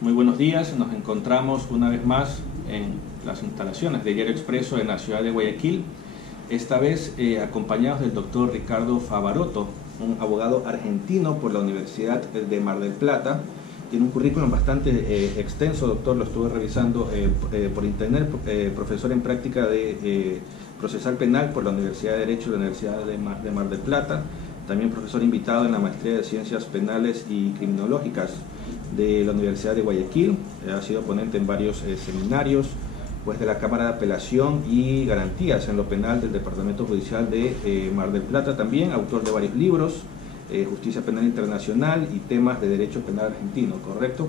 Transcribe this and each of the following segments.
Muy buenos días, nos encontramos una vez más en las instalaciones de Diario Expreso en la ciudad de Guayaquil, esta vez acompañados del doctor Ricardo Favarotto, un abogado argentino por la Universidad de Mar del Plata. Tiene un currículum bastante extenso, doctor, lo estuve revisando por internet, profesor en práctica de procesal penal por la Universidad de Derecho de la Universidad de Mar del Plata, también profesor invitado en la Maestría de Ciencias Penales y Criminológicas de la Universidad de Guayaquil. Ha sido ponente en varios seminarios, juez de la Cámara de Apelación y Garantías en lo Penal del Departamento Judicial de Mar del Plata, también autor de varios libros, Justicia Penal Internacional y temas de Derecho Penal Argentino, ¿correcto?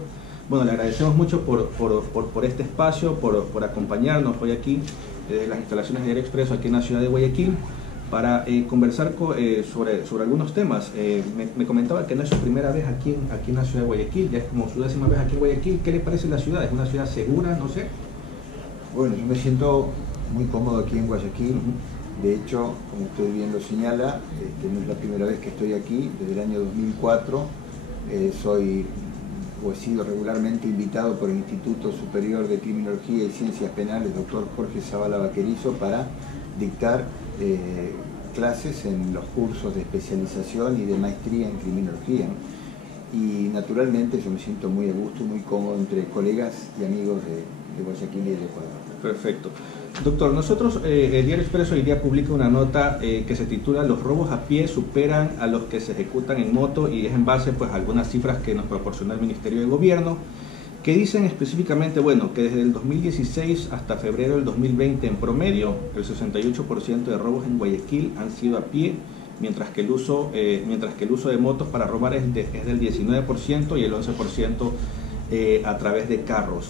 Bueno, le agradecemos mucho por este espacio, por acompañarnos hoy aquí desde las instalaciones de Diario Expreso aquí en la ciudad de Guayaquil, para conversar sobre algunos temas. Me comentaba que no es su primera vez aquí en la ciudad de Guayaquil, ya es como su 10ª vez aquí en Guayaquil. ¿Qué le parece la ciudad? ¿Es una ciudad segura? No sé. Bueno, yo me siento muy cómodo aquí en Guayaquil. De hecho, como usted bien lo señala, no es la primera vez que estoy aquí. Desde el año 2004 he sido regularmente invitado por el Instituto Superior de Criminología y Ciencias Penales, doctor Jorge Zavala Vaquerizo, para dictar clases en los cursos de especialización y de maestría en criminología, ¿no? Y naturalmente yo me siento muy a gusto, muy cómodo entre colegas y amigos de Guayaquil y del Ecuador. Perfecto. Doctor, nosotros, el Diario Expreso hoy día publica una nota que se titula "Los robos a pie superan a los que se ejecutan en moto", y es en base pues, a algunas cifras que nos proporciona el Ministerio de Gobierno, que dicen específicamente, bueno, que desde el 2016 hasta febrero del 2020 en promedio, el 68% de robos en Guayaquil han sido a pie, mientras que el uso de motos para robar es del 19% y el 11% a través de carros.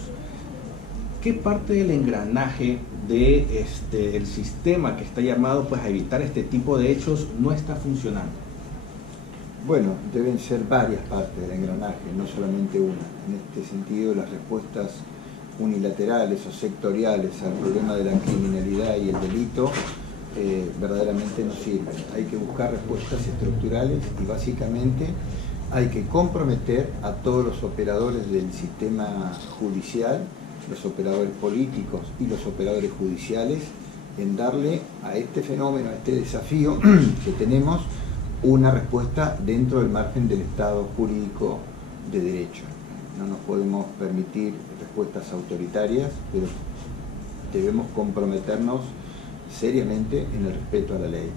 ¿Qué parte del engranaje del sistema que está llamado pues, a evitar este tipo de hechos no está funcionando? Bueno, deben ser varias partes del engranaje, no solamente una. En este sentido, las respuestas unilaterales o sectoriales al problema de la criminalidad y el delito verdaderamente no sirven. Hay que buscar respuestas estructurales y básicamente hay que comprometer a todos los operadores del sistema judicial, los operadores políticos y los operadores judiciales, en darle a este fenómeno, a este desafío que tenemos, una respuesta dentro del margen del Estado jurídico de derecho. No nos podemos permitir respuestas autoritarias, pero debemos comprometernos seriamente en el respeto a la ley.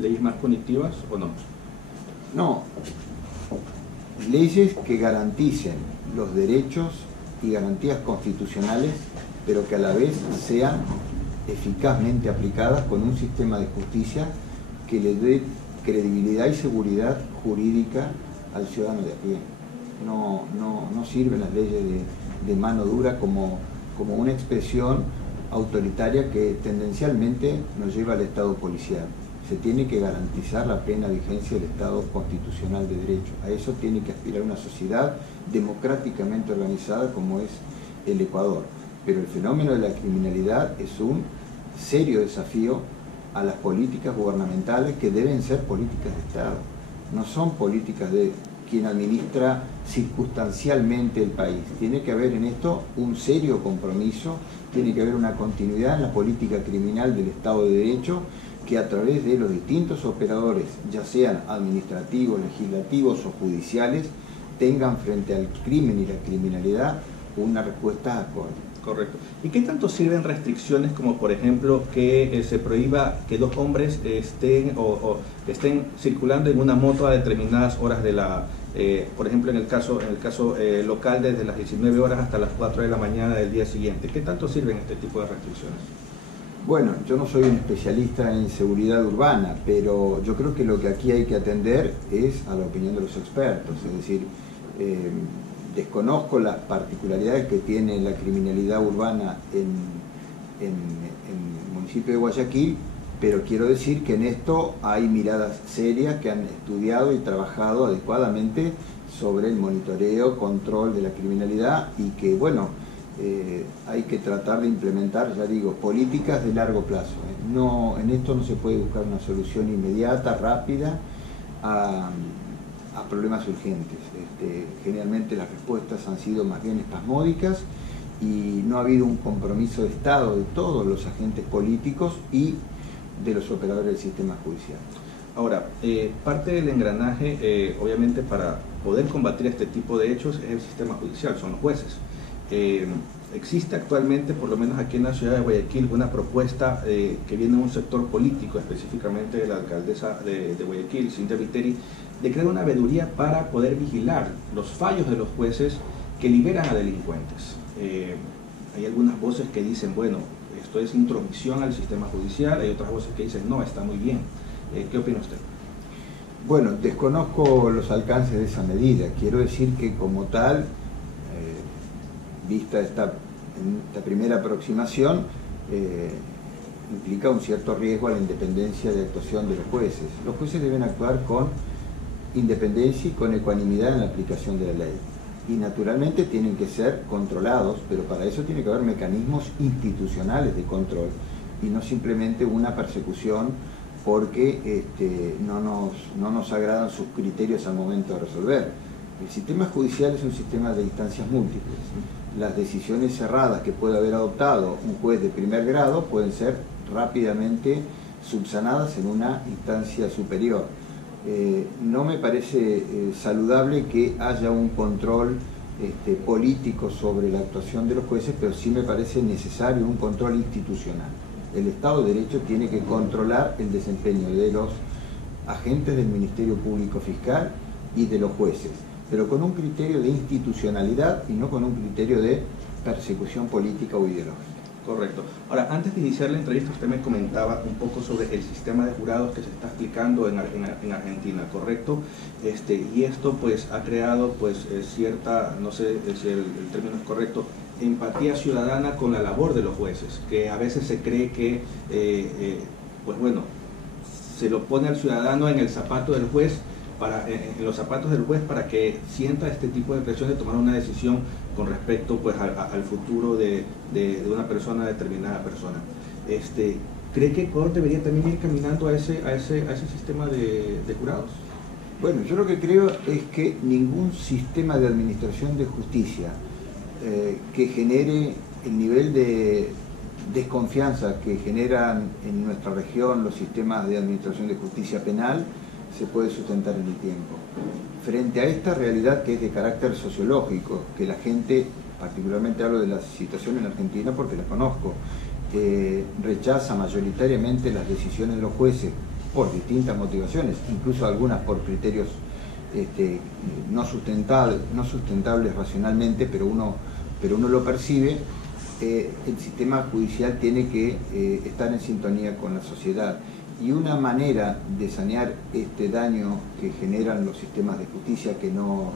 ¿Leyes más punitivas o no? No, leyes que garanticen los derechos y garantías constitucionales, pero que a la vez sean eficazmente aplicadas con un sistema de justicia que le dé credibilidad y seguridad jurídica al ciudadano de a pie. No sirven las leyes de mano dura como una expresión autoritaria que tendencialmente nos lleva al Estado policial. Se tiene que garantizar la plena vigencia del Estado constitucional de derecho. A eso tiene que aspirar una sociedad democráticamente organizada como es el Ecuador. Pero el fenómeno de la criminalidad es un serio desafío a las políticas gubernamentales, que deben ser políticas de Estado. No son políticas de quien administra circunstancialmente el país. Tiene que haber en esto un serio compromiso, tiene que haber una continuidad en la política criminal del Estado de Derecho, que a través de los distintos operadores, ya sean administrativos, legislativos o judiciales, tengan frente al crimen y la criminalidad una respuesta acorde. Correcto. ¿Y qué tanto sirven restricciones como, por ejemplo, que se prohíba que dos hombres estén circulando en una moto a determinadas horas de por ejemplo, en el caso local, desde las 19 horas hasta las 4 de la mañana del día siguiente? ¿Qué tanto sirven este tipo de restricciones? Bueno, yo no soy un especialista en seguridad urbana, pero yo creo que lo que aquí hay que atender es a la opinión de los expertos, es decir, desconozco las particularidades que tiene la criminalidad urbana en el municipio de Guayaquil, pero quiero decir que en esto hay miradas serias que han estudiado y trabajado adecuadamente sobre el monitoreo, control de la criminalidad, y que, bueno, hay que tratar de implementar, ya digo, políticas de largo plazo. No, en esto no se puede buscar una solución inmediata, rápida, a a problemas urgentes. Generalmente las respuestas han sido más bien espasmódicas y no ha habido un compromiso de Estado de todos los agentes políticos y de los operadores del sistema judicial. Ahora, parte del engranaje, obviamente, para poder combatir este tipo de hechos es el sistema judicial, son los jueces. Existe actualmente, por lo menos aquí en la ciudad de Guayaquil, una propuesta que viene de un sector político, específicamente de la alcaldesa de Guayaquil, Cintia Viteri, de crear una veeduría para poder vigilar los fallos de los jueces que liberan a delincuentes. Hay algunas voces que dicen, bueno, esto es intromisión al sistema judicial, hay otras voces que dicen, no, está muy bien. ¿Qué opina usted? Bueno, desconozco los alcances de esa medida. Quiero decir que como tal, vista esta primera aproximación, implica un cierto riesgo a la independencia de actuación de los jueces. Los jueces deben actuar con independencia y con ecuanimidad en la aplicación de la ley. Y naturalmente tienen que ser controlados, pero para eso tiene que haber mecanismos institucionales de control y no simplemente una persecución porque no nos agradan sus criterios al momento de resolver. El sistema judicial es un sistema de instancias múltiples. Las decisiones cerradas que puede haber adoptado un juez de primer grado pueden ser rápidamente subsanadas en una instancia superior. No me parece saludable que haya un control político sobre la actuación de los jueces, pero sí me parece necesario un control institucional. El Estado de Derecho tiene que controlar el desempeño de los agentes del Ministerio Público Fiscal y de los jueces, pero con un criterio de institucionalidad y no con un criterio de persecución política o ideológica. Correcto. Ahora, antes de iniciar la entrevista, usted me comentaba un poco sobre el sistema de jurados que se está aplicando en Argentina, ¿correcto? Y esto pues ha creado pues cierta, no sé si el término es correcto, empatía ciudadana con la labor de los jueces, que a veces se cree que, pues bueno, se lo pone al ciudadano en el zapato del juez, en los zapatos del juez para que sienta este tipo de presión de tomar una decisión con respecto pues al futuro de una persona, determinada persona. ¿Cree que Ecuador debería también ir caminando a ese sistema de jurados? Bueno, yo lo que creo es que ningún sistema de administración de justicia que genere el nivel de desconfianza que generan en nuestra región los sistemas de administración de justicia penal se puede sustentar en el tiempo. Frente a esta realidad que es de carácter sociológico, que la gente, particularmente hablo de la situación en Argentina porque la conozco, rechaza mayoritariamente las decisiones de los jueces por distintas motivaciones, incluso algunas por criterios no sustentables racionalmente, pero uno lo percibe. El sistema judicial tiene que estar en sintonía con la sociedad. Y una manera de sanear este daño que generan los sistemas de justicia que no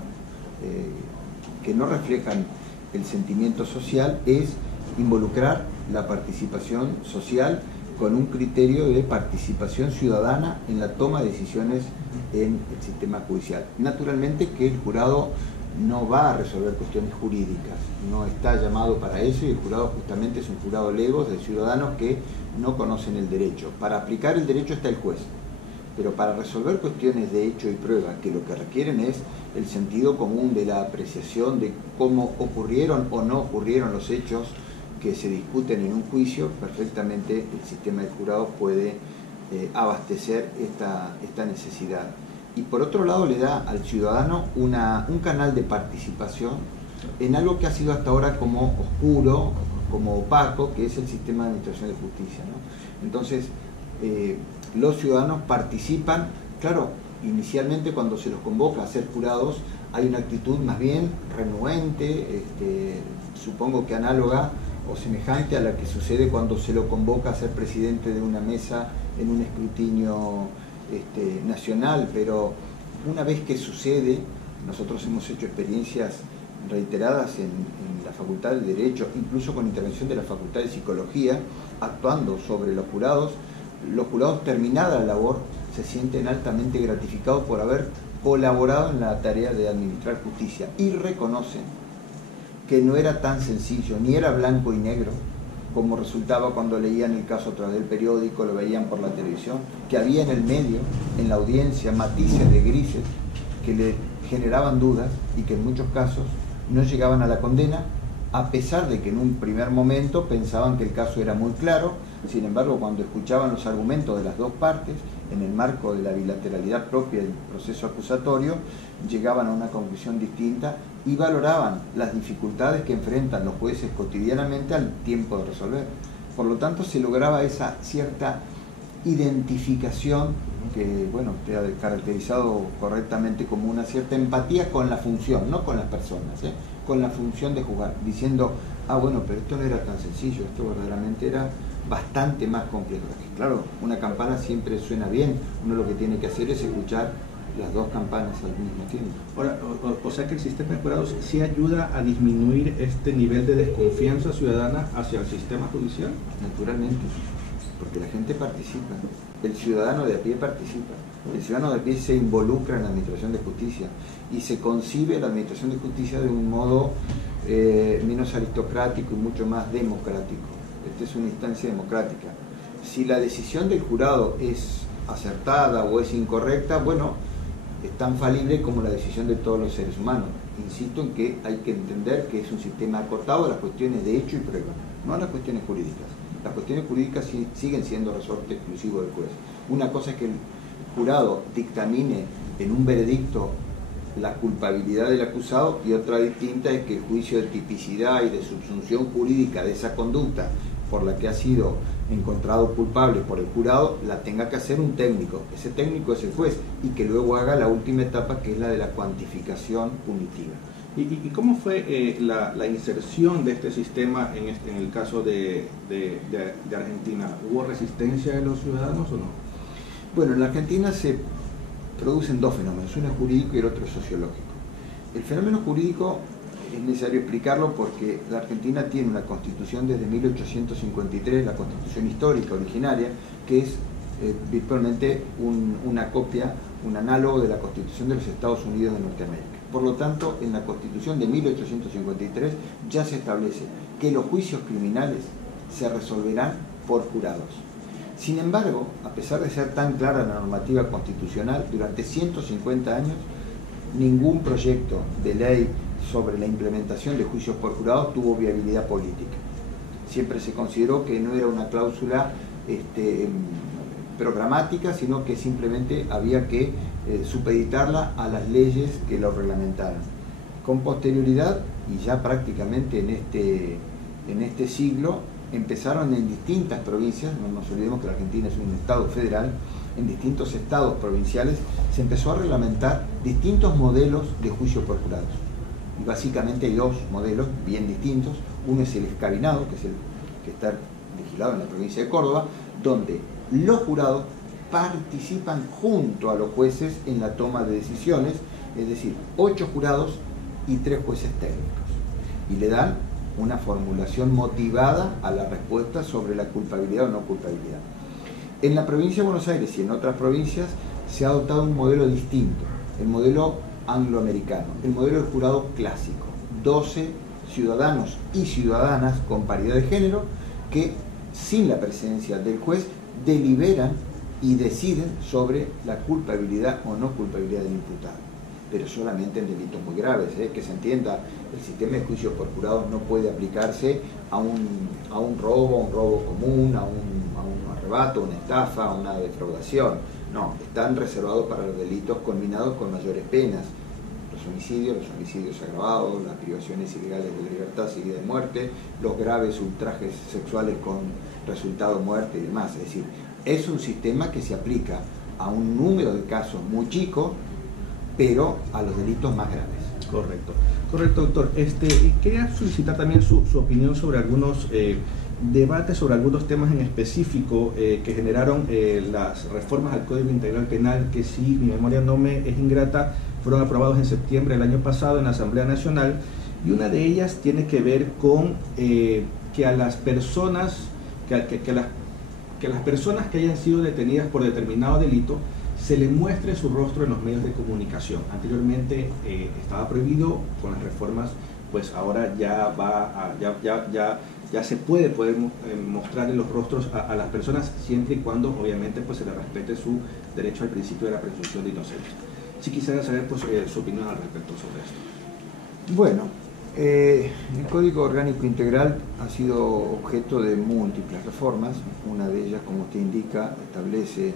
reflejan el sentimiento social es involucrar la participación social con un criterio de participación ciudadana en la toma de decisiones en el sistema judicial. Naturalmente que el jurado no va a resolver cuestiones jurídicas, no está llamado para eso, y el jurado justamente es un jurado legos de ciudadanos que no conocen el derecho. Para aplicar el derecho está el juez, pero para resolver cuestiones de hecho y prueba, que lo que requieren es el sentido común de la apreciación de cómo ocurrieron o no ocurrieron los hechos que se discuten en un juicio, perfectamente el sistema de jurados puede abastecer esta necesidad. Y por otro lado le da al ciudadano un canal de participación en algo que ha sido hasta ahora como oscuro, como opaco, que es el sistema de administración de justicia, ¿no? Entonces, los ciudadanos participan, claro, inicialmente cuando se los convoca a ser jurados hay una actitud más bien renuente, supongo que análoga o semejante a la que sucede cuando se lo convoca a ser presidente de una mesa en un escrutinio nacional, pero una vez que sucede, nosotros hemos hecho experiencias reiteradas en la Facultad de Derecho, incluso con intervención de la Facultad de Psicología, actuando sobre los jurados terminada la labor se sienten altamente gratificados por haber colaborado en la tarea de administrar justicia y reconocen que no era tan sencillo, ni era blanco y negro, como resultaba cuando leían el caso a través del periódico, lo veían por la televisión, que había en el medio, en la audiencia, matices de grises, que le generaban dudas y que en muchos casos no llegaban a la condena, a pesar de que en un primer momento pensaban que el caso era muy claro. Sin embargo, cuando escuchaban los argumentos de las dos partes, en el marco de la bilateralidad propia del proceso acusatorio, llegaban a una conclusión distinta y valoraban las dificultades que enfrentan los jueces cotidianamente al tiempo de resolver. Por lo tanto, se lograba esa cierta identificación que, bueno, usted ha caracterizado correctamente como una cierta empatía con la función, no con las personas, con la función de juzgar, diciendo, ah, bueno, pero esto no era tan sencillo, esto verdaderamente era bastante más complejo. Claro, una campana siempre suena bien, uno lo que tiene que hacer es escuchar las dos campanas al mismo tiempo. Ahora, o sea que el sistema de jurados sí ayuda a disminuir este nivel de desconfianza ciudadana hacia el sistema judicial. Naturalmente, porque la gente participa, el ciudadano de a pie participa, el ciudadano de a pie se involucra en la administración de justicia y se concibe la administración de justicia de un modo menos aristocrático y mucho más democrático. Esta es una instancia democrática. Si la decisión del jurado es acertada o es incorrecta, bueno, es tan falible como la decisión de todos los seres humanos. Insisto en que hay que entender que es un sistema acotado a las cuestiones de hecho y prueba, no a las cuestiones jurídicas. Las cuestiones jurídicas siguen siendo resorte exclusivo del juez. Una cosa es que el jurado dictamine en un veredicto la culpabilidad del acusado y otra distinta es que el juicio de tipicidad y de subsunción jurídica de esa conducta por la que ha sido encontrado culpable por el jurado la tenga que hacer un técnico. Ese técnico es el juez y que luego haga la última etapa, que es la de la cuantificación punitiva. ¿Y cómo fue la inserción de este sistema en el caso de Argentina? ¿Hubo resistencia de los ciudadanos o no? Bueno, en la Argentina se producen dos fenómenos, uno es jurídico y el otro es sociológico. El fenómeno jurídico es necesario explicarlo porque la Argentina tiene una constitución desde 1853, la constitución histórica originaria, que es virtualmente una copia, un análogo de la constitución de los Estados Unidos de Norteamérica. Por lo tanto, en la constitución de 1853 ya se establece que los juicios criminales se resolverán por jurados. Sin embargo, a pesar de ser tan clara la normativa constitucional, durante 150 años ningún proyecto de ley sobre la implementación de juicios por jurados tuvo viabilidad política. Siempre se consideró que no era una cláusula programática, sino que simplemente había que supeditarla a las leyes que lo reglamentaran. Con posterioridad, y ya prácticamente en este siglo, empezaron en distintas provincias, no nos olvidemos que la Argentina es un estado federal, en distintos estados provinciales se empezó a reglamentar distintos modelos de juicio por jurados. Y básicamente hay dos modelos bien distintos. Uno es el escabinado, que es el que está legislado en la provincia de Córdoba, donde los jurados participan junto a los jueces en la toma de decisiones, es decir, 8 jurados y 3 jueces técnicos, y le dan una formulación motivada a la respuesta sobre la culpabilidad o no culpabilidad. En la provincia de Buenos Aires y en otras provincias se ha adoptado un modelo distinto, el modelo angloamericano, el modelo del jurado clásico, 12 ciudadanos y ciudadanas con paridad de género que, sin la presencia del juez, deliberan y deciden sobre la culpabilidad o no culpabilidad del imputado, pero solamente en delitos muy graves, que se entienda, el sistema de juicio por jurados no puede aplicarse a un robo común, a un arrebato, una estafa, una defraudación. No, están reservados para los delitos culminados con mayores penas, los homicidios agravados, las privaciones ilegales de libertad seguida de muerte, los graves ultrajes sexuales con resultado muerte y demás. Es decir, es un sistema que se aplica a un número de casos muy chico, pero a los delitos más graves. Correcto, doctor. Quería solicitar también su opinión sobre algunos debates, sobre algunos temas en específico que generaron las reformas al Código Integral Penal, que, si mi memoria no me es ingrata, fueron aprobados en septiembre del año pasado en la Asamblea Nacional, y una de ellas tiene que ver con que a las personas, que las personas que hayan sido detenidas por determinado delito se le muestre su rostro en los medios de comunicación. Anteriormente estaba prohibido, con las reformas pues ahora ya se puede mostrar en los rostros a las personas, siempre y cuando obviamente pues se le respete su derecho al principio de la presunción de inocencia. Sí quisiera saber pues, su opinión al respecto sobre esto. Bueno, el Código Orgánico Integral ha sido objeto de múltiples reformas. Una de ellas, como usted indica, establece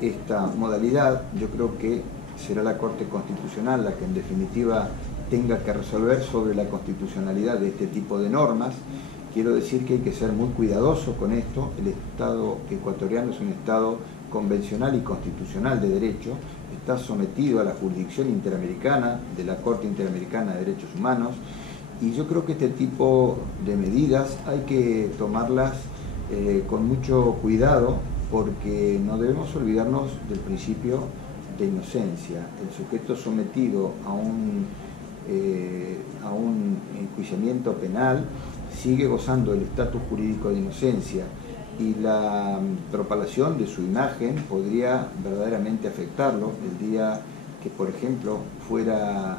esta modalidad. Yo creo que será la Corte Constitucional la que en definitiva tenga que resolver sobre la constitucionalidad de este tipo de normas. Quiero decir que hay que ser muy cuidadoso con esto. El Estado ecuatoriano es un Estado convencional y constitucional de derecho, está sometido a la jurisdicción interamericana de la Corte Interamericana de Derechos Humanos, y yo creo que este tipo de medidas hay que tomarlas con mucho cuidado, porque no debemos olvidarnos del principio de inocencia. El sujeto sometido a un enjuiciamiento penal sigue gozando del estatus jurídico de inocencia, y la propalación de su imagen podría verdaderamente afectarlo el día que, por ejemplo, fuera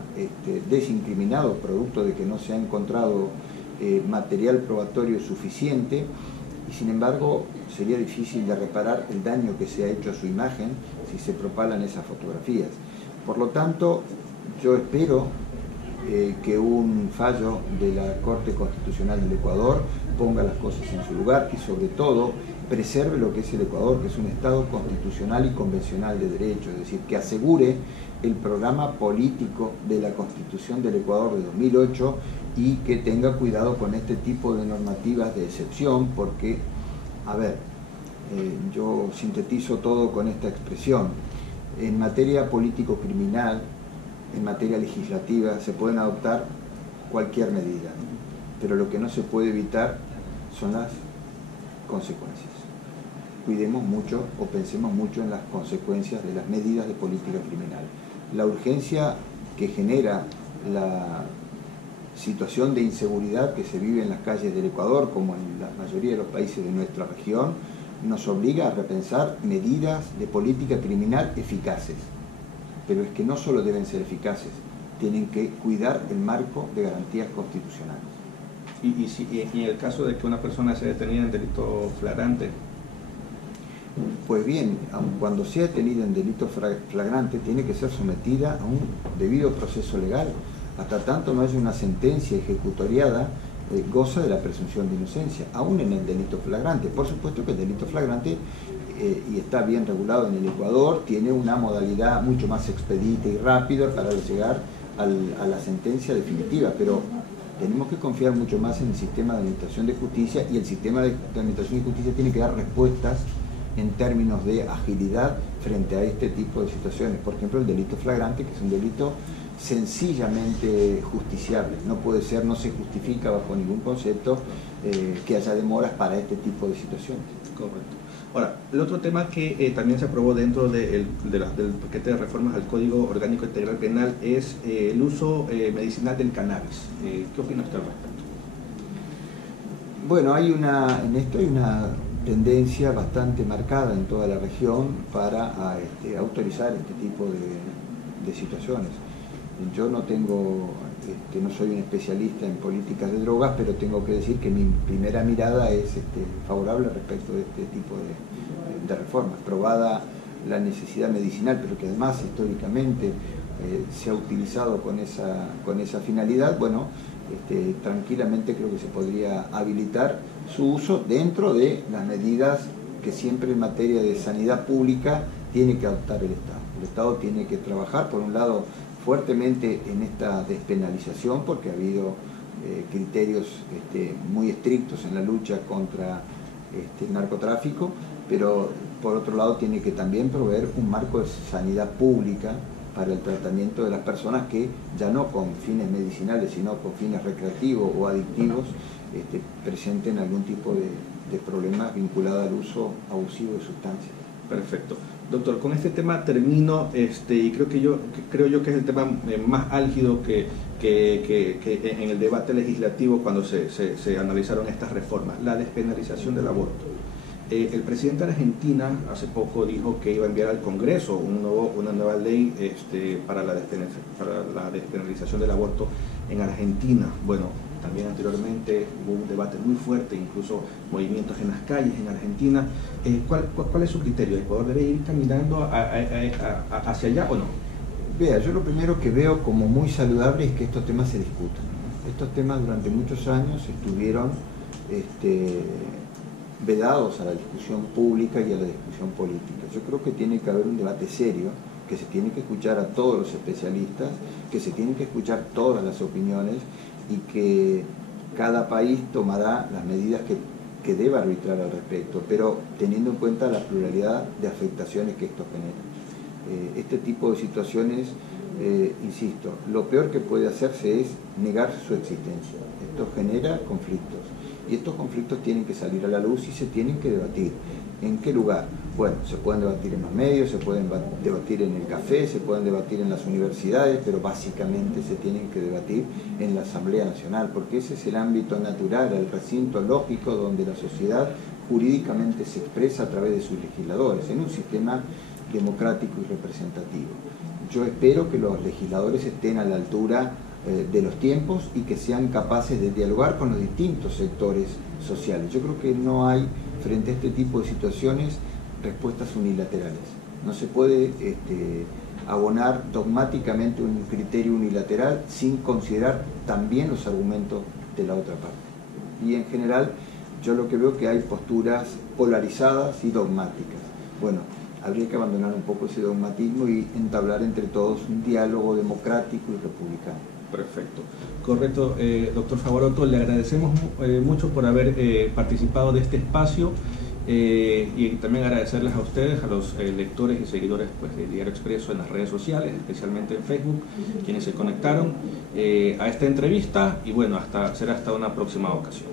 desincriminado producto de que no se ha encontrado material probatorio suficiente, y sin embargo sería difícil de reparar el daño que se ha hecho a su imagen si se propalan esas fotografías. Por lo tanto, yo espero que un fallo de la Corte Constitucional del Ecuador ponga las cosas en su lugar y sobre todo preserve lo que es el Ecuador, que es un Estado constitucional y convencional de derecho, es decir, que asegure el programa político de la Constitución del Ecuador de 2008 y que tenga cuidado con este tipo de normativas de excepción, porque, a ver, yo sintetizo todo con esta expresión. En materia político-criminal, en materia legislativa, se pueden adoptar cualquier medida, ¿no? Pero lo que no se puede evitar son las consecuencias. Cuidemos mucho o pensemos mucho en las consecuencias de las medidas de política criminal. La urgencia que genera la situación de inseguridad que se vive en las calles del Ecuador, como en la mayoría de los países de nuestra región, nos obliga a repensar medidas de política criminal eficaces. Pero es que no solo deben ser eficaces, tienen que cuidar el marco de garantías constitucionales. Y en el caso de que una persona sea detenida en delito flagrante. Pues bien, aun cuando sea detenida en delito flagrante, tiene que ser sometida a un debido proceso legal. Hasta tanto no haya una sentencia ejecutoriada, goza de la presunción de inocencia, aún en el delito flagrante. Por supuesto que el delito flagrante, y está bien regulado en el Ecuador, tiene una modalidad mucho más expedita y rápida para llegar a la sentencia definitiva, pero tenemos que confiar mucho más en el sistema de administración de justicia, y el sistema de administración de justicia tiene que dar respuestas en términos de agilidad frente a este tipo de situaciones. Por ejemplo, el delito flagrante, que es un delito sencillamente justiciable. No puede ser, no se justifica bajo ningún concepto que haya demoras para este tipo de situaciones. Correcto. Ahora, el otro tema que también se aprobó dentro del paquete de reformas al Código Orgánico Integral Penal es el uso medicinal del cannabis. ¿Qué opina usted al respecto? Bueno, en esto hay una tendencia bastante marcada en toda la región para autorizar este tipo de situaciones. Yo no soy un especialista en políticas de drogas, pero tengo que decir que mi primera mirada es favorable respecto de este tipo de reformas. Probada la necesidad medicinal, pero que además históricamente se ha utilizado con esa finalidad, bueno, tranquilamente creo que se podría habilitar su uso dentro de las medidas que siempre en materia de sanidad pública tiene que adoptar el Estado. El Estado tiene que trabajar, por un lado, fuertemente en esta despenalización, porque ha habido criterios muy estrictos en la lucha contra el narcotráfico, pero por otro lado tiene que también proveer un marco de sanidad pública para el tratamiento de las personas que, ya no con fines medicinales, sino con fines recreativos o adictivos, presenten algún tipo de problemas vinculados al uso abusivo de sustancias. Perfecto. Doctor, con este tema termino, y creo yo que es el tema más álgido que en el debate legislativo cuando se analizaron estas reformas, la despenalización del aborto. El presidente de Argentina hace poco dijo que iba a enviar al Congreso una nueva ley para la despenalización del aborto en Argentina. Bueno, también anteriormente hubo un debate muy fuerte, incluso movimientos en las calles en Argentina. ¿Cuál es su criterio? ¿Ecuador debe ir caminando hacia allá o no? Vea, yo lo primero que veo como muy saludable es que estos temas se discutan. Estos temas durante muchos años estuvieron vedados a la discusión pública y a la discusión política. Yo creo que tiene que haber un debate serio, que se tiene que escuchar a todos los especialistas, que se tienen que escuchar todas las opiniones y que cada país tomará las medidas que deba arbitrar al respecto, pero teniendo en cuenta la pluralidad de afectaciones que esto genera. Este tipo de situaciones, insisto, lo peor que puede hacerse es negar su existencia. Esto genera conflictos y estos conflictos tienen que salir a la luz y se tienen que debatir. ¿En qué lugar? Bueno, se pueden debatir en los medios, se pueden debatir en el café, se pueden debatir en las universidades, pero básicamente se tienen que debatir en la Asamblea Nacional, porque ese es el ámbito natural, el recinto lógico donde la sociedad jurídicamente se expresa a través de sus legisladores, en un sistema democrático y representativo. Yo espero que los legisladores estén a la altura de los tiempos y que sean capaces de dialogar con los distintos sectores sociales. Yo creo que no hay, frente a este tipo de situaciones, respuestas unilaterales. No se puede abonar dogmáticamente un criterio unilateral sin considerar también los argumentos de la otra parte. Y en general, yo lo que veo que hay posturas polarizadas y dogmáticas. Bueno, habría que abandonar un poco ese dogmatismo y entablar entre todos un diálogo democrático y republicano. Perfecto. Correcto, doctor Favaroto, le agradecemos mucho por haber participado de este espacio y también agradecerles a ustedes, a los lectores y seguidores pues, del Diario Expreso en las redes sociales, especialmente en Facebook, quienes se conectaron a esta entrevista y bueno, será hasta una próxima ocasión.